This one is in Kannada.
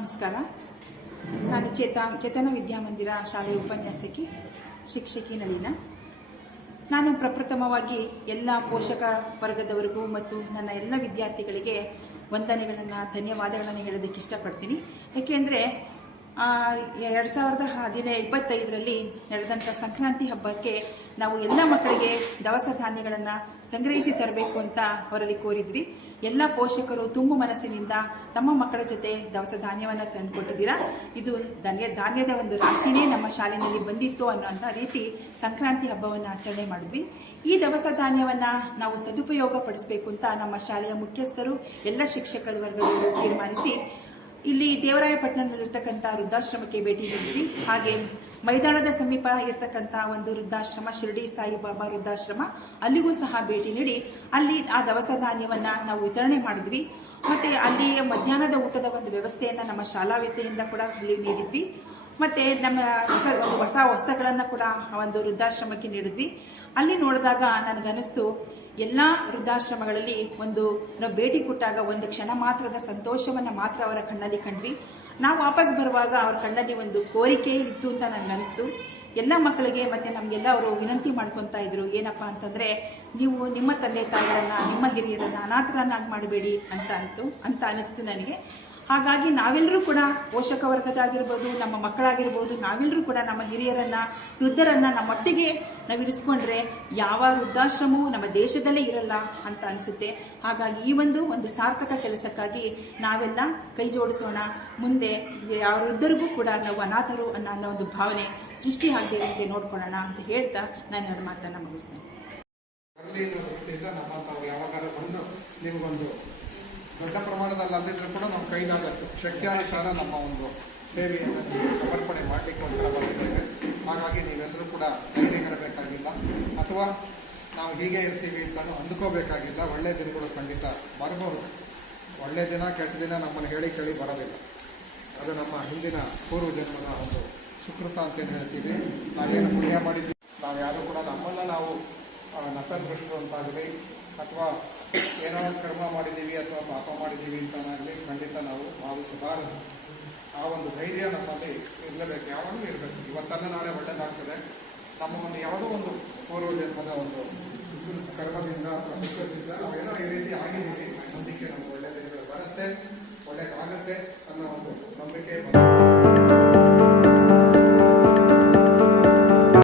ನಮಸ್ಕಾರ. ನಾನು ಚೇತಾ ಚೇತನ ವಿದ್ಯಾಮಂದಿರ ಶಾಲೆಯ ಉಪನ್ಯಾಸಕಿ ಶಿಕ್ಷಕಿ ನಳಿನ. ನಾನು ಪ್ರಪ್ರಥಮವಾಗಿ ಎಲ್ಲ ಪೋಷಕ ವರ್ಗದವರಿಗೂ ಮತ್ತು ನನ್ನ ಎಲ್ಲ ವಿದ್ಯಾರ್ಥಿಗಳಿಗೆ ವಂದನೆಗಳನ್ನು, ಧನ್ಯವಾದಗಳನ್ನು ಹೇಳೋದಕ್ಕೆ ಇಷ್ಟಪಡ್ತೀನಿ. ಏಕೆಂದರೆ ಎರಡು ಸಾವಿರದ ಹದಿನೈ, ಇಪ್ಪತ್ತೈದರಲ್ಲಿ ನಡೆದಂಥ ಸಂಕ್ರಾಂತಿ ಹಬ್ಬಕ್ಕೆ ನಾವು ಎಲ್ಲ ಮಕ್ಕಳಿಗೆ ದವಸ ಧಾನ್ಯಗಳನ್ನು ಸಂಗ್ರಹಿಸಿ ತರಬೇಕು ಅಂತ ಅವರಲ್ಲಿ ಕೋರಿದ್ವಿ. ಎಲ್ಲ ಪೋಷಕರು ತುಂಬು ಮನಸ್ಸಿನಿಂದ ತಮ್ಮ ಮಕ್ಕಳ ಜೊತೆ ದವಸ ಧಾನ್ಯವನ್ನು ತಂದುಕೊಟ್ಟಿದ್ದೀರಾ. ಇದು ಧನ್ಯ, ಧಾನ್ಯದ ಒಂದು ರಾಶಿನೇ ನಮ್ಮ ಶಾಲೆಯಲ್ಲಿ ಬಂದಿತ್ತು ಅನ್ನೋಂಥ ರೀತಿ ಸಂಕ್ರಾಂತಿ ಹಬ್ಬವನ್ನು ಆಚರಣೆ ಮಾಡಿದ್ವಿ. ಈ ದವಸ ಧಾನ್ಯವನ್ನು ನಾವು ಸದುಪಯೋಗ ಪಡಿಸಬೇಕು ಅಂತ ನಮ್ಮ ಶಾಲೆಯ ಮುಖ್ಯಸ್ಥರು, ಎಲ್ಲ ಶಿಕ್ಷಕರ ವರ್ಗದವರು ತೀರ್ಮಾನಿಸಿ ಇಲ್ಲಿ ದೇವರಾಯಪಟ್ಟಣದಲ್ಲಿರ್ತಕ್ಕಂಥ ವೃದ್ಧಾಶ್ರಮಕ್ಕೆ ಭೇಟಿ ನೀಡಿದ್ವಿ. ಹಾಗೆ ಮೈದಾನದ ಸಮೀಪ ಇರತಕ್ಕಂಥ ಒಂದು ವೃದ್ಧಾಶ್ರಮ, ಶಿರಡಿ ಸಾಯಿಬಾಬಾ ವೃದ್ಧಾಶ್ರಮ, ಅಲ್ಲಿಗೂ ಸಹ ಭೇಟಿ ನೀಡಿ ಅಲ್ಲಿ ಆ ದವಸ ಧಾನ್ಯವನ್ನ ನಾವು ವಿತರಣೆ ಮಾಡಿದ್ವಿ. ಮತ್ತೆ ಅಲ್ಲಿ ಮಧ್ಯಾಹ್ನದ ಊಟದ ಒಂದು ವ್ಯವಸ್ಥೆಯನ್ನ ನಮ್ಮ ಶಾಲಾ ವ್ಯಕ್ತಿಯಿಂದ ಕೂಡ ಅಲ್ಲಿ ನೀಡಿದ್ವಿ. ಮತ್ತೆ ನಮ್ಮ ಹೊಸ ಹೊಸ ಕೂಡ ಒಂದು ವೃದ್ಧಾಶ್ರಮಕ್ಕೆ ನೀಡಿದ್ವಿ. ಅಲ್ಲಿ ನೋಡಿದಾಗ ನನಗನ್ನಿಸ್ತು, ಎಲ್ಲಾ ವೃದ್ಧಾಶ್ರಮಗಳಲ್ಲಿ ಒಂದು ನಾವು ಭೇಟಿ ಕೊಟ್ಟಾಗ ಒಂದು ಕ್ಷಣ ಮಾತ್ರದ ಸಂತೋಷವನ್ನ ಮಾತ್ರ ಅವರ ಕಣ್ಣಲ್ಲಿ ಕಂಡ್ವಿ. ನಾವು ವಾಪಸ್ ಬರುವಾಗ ಅವ್ರ ಕಣ್ಣಲ್ಲಿ ಒಂದು ಕೋರಿಕೆ ಇತ್ತು ಅಂತ ನನಗನ್ನಿಸ್ತು. ಎಲ್ಲ ಮಕ್ಕಳಿಗೆ ಮತ್ತೆ ನಮಗೆಲ್ಲ ಅವರು ವಿನಂತಿ ಮಾಡ್ಕೊತಾ ಇದ್ರು, ಏನಪ್ಪಾ ಅಂತಂದ್ರೆ ನೀವು ನಿಮ್ಮ ತಂದೆ ತಾಯಿಗಳನ್ನ, ನಿಮ್ಮ ಹಿರಿಯರನ್ನ ಅನಾಥರನ್ನಾಗಿ ಮಾಡಬೇಡಿ ಅಂತ ಅಂತು, ಅಂತ ಅನಿಸ್ತು ನನಗೆ. ಹಾಗಾಗಿ ನಾವೆಲ್ಲರೂ ಕೂಡ ಪೋಷಕ ವರ್ಗದಾಗಿರ್ಬೋದು ನಮ್ಮ ಮಕ್ಕಳಾಗಿರ್ಬೋದು, ನಾವೆಲ್ಲರೂ ಕೂಡ ನಮ್ಮ ಹಿರಿಯರನ್ನ, ವೃದ್ಧರನ್ನ ನಮ್ಮೊಟ್ಟಿಗೆ ನಾವು ಇರಿಸ್ಕೊಂಡ್ರೆ ಯಾವ ವೃದ್ಧಾಶ್ರಮವೂ ನಮ್ಮ ದೇಶದಲ್ಲೇ ಇರಲ್ಲ ಅಂತ ಅನಿಸುತ್ತೆ. ಹಾಗಾಗಿ ಈ ಒಂದು ಒಂದು ಸಾರ್ಥಕ ಕೆಲಸಕ್ಕಾಗಿ ನಾವೆಲ್ಲ ಕೈ ಜೋಡಿಸೋಣ. ಮುಂದೆ ಯಾವ ವೃದ್ಧರಿಗೂ ಕೂಡ ನಾವು ಅನಾಥರು ಅನ್ನೋ ಅನ್ನೋ ಒಂದು ಭಾವನೆ ಸೃಷ್ಟಿ ಆಗದೆ ನೋಡ್ಕೊಳ್ಳೋಣ ಅಂತ ಹೇಳ್ತಾ ನಾನು ಎರಡು ಮಾತನ್ನ ಮುಗಿಸ್ತೇನೆ. ದೊಡ್ಡ ಪ್ರಮಾಣದಲ್ಲಿ ಅಲ್ಲಿದ್ರು ಕೂಡ ನಮ್ಮ ಕೈಲಾಗತ್ತು ಶಕ್ತ್ಯಾನುಸಾರ ನಮ್ಮ ಒಂದು ಸೇವೆಯನ್ನು ಸಮರ್ಪಣೆ ಮಾಡಲಿಕ್ಕೋಸ್ಕರ ಬಂದಿದ್ದೇವೆ. ಹಾಗಾಗಿ ನೀವೆಲ್ಲರೂ ಕೂಡ ಧೈರ್ಯಗೆಡಬೇಕಾಗಿಲ್ಲ ಅಥವಾ ನಾವು ಹೀಗೆ ಇರ್ತೀವಿ ಅಂತಲೂ ಅಂದ್ಕೋಬೇಕಾಗಿಲ್ಲ. ಒಳ್ಳೆಯ ದಿನಗಳು ಖಂಡಿತ ಬರಬಹುದು. ಒಳ್ಳೆಯ ದಿನ, ಕೆಟ್ಟ ದಿನ ನಮ್ಮನ್ನು ಹೇಳಿ ಕೇಳಿ ಬರೋದಿಲ್ಲ ಅದು ನಮ್ಮ ಹಿಂದಿನ ಪೂರ್ವ ಜನ್ಮದ ಒಂದು ಸುಕೃತ ಅಂತ ಹೇಳ್ತೀವಿ. ನಾವೇನು ಪುಣ್ಯ ಮಾಡಿದ್ವಿ ನಾವು ಯಾರು ಕೂಡ ನಮ್ಮನ್ನು ನಾವು ನತದೃಷ್ಟರು ಅಂತಾಗಲಿ ಅಥವಾ ಏನೋ ಕರ್ಮ ಮಾಡಿದ್ದೀವಿ ಅಥವಾ ಪಾಪ ಮಾಡಿದ್ದೀವಿ ಆಗಲಿ ಖಂಡಿತ ನಾವು ಭಾವಿಸಬಾರದು. ಆ ಒಂದು ಧೈರ್ಯ ನಮ್ಮಲ್ಲಿ ಇರಲೇಬೇಕು, ಯಾವಾಗಲೂ ಇರಬೇಕು. ಇವತ್ತನ್ನು ನಾಳೆ ಒಳ್ಳೆಯದಾಗ್ತದೆ ನಮ್ಮ ಒಂದು ಯಾವುದೋ ಒಂದು ಪೂರ್ವ ಜನ್ಮದ ಒಂದು ಕರ್ಮದಿಂದ ಅಥವಾ ಸುಖದಿಂದ ನಾವೇನೋ ಈ ರೀತಿ ಆಗಿದ್ದೀವಿ. ನಂಬಿಕೆ ನಮ್ಗೆ ಒಳ್ಳೆಯ ಬರುತ್ತೆ ಒಳ್ಳೆಯದಾಗುತ್ತೆ ಅನ್ನೋ ಒಂದು ನಂಬಿಕೆ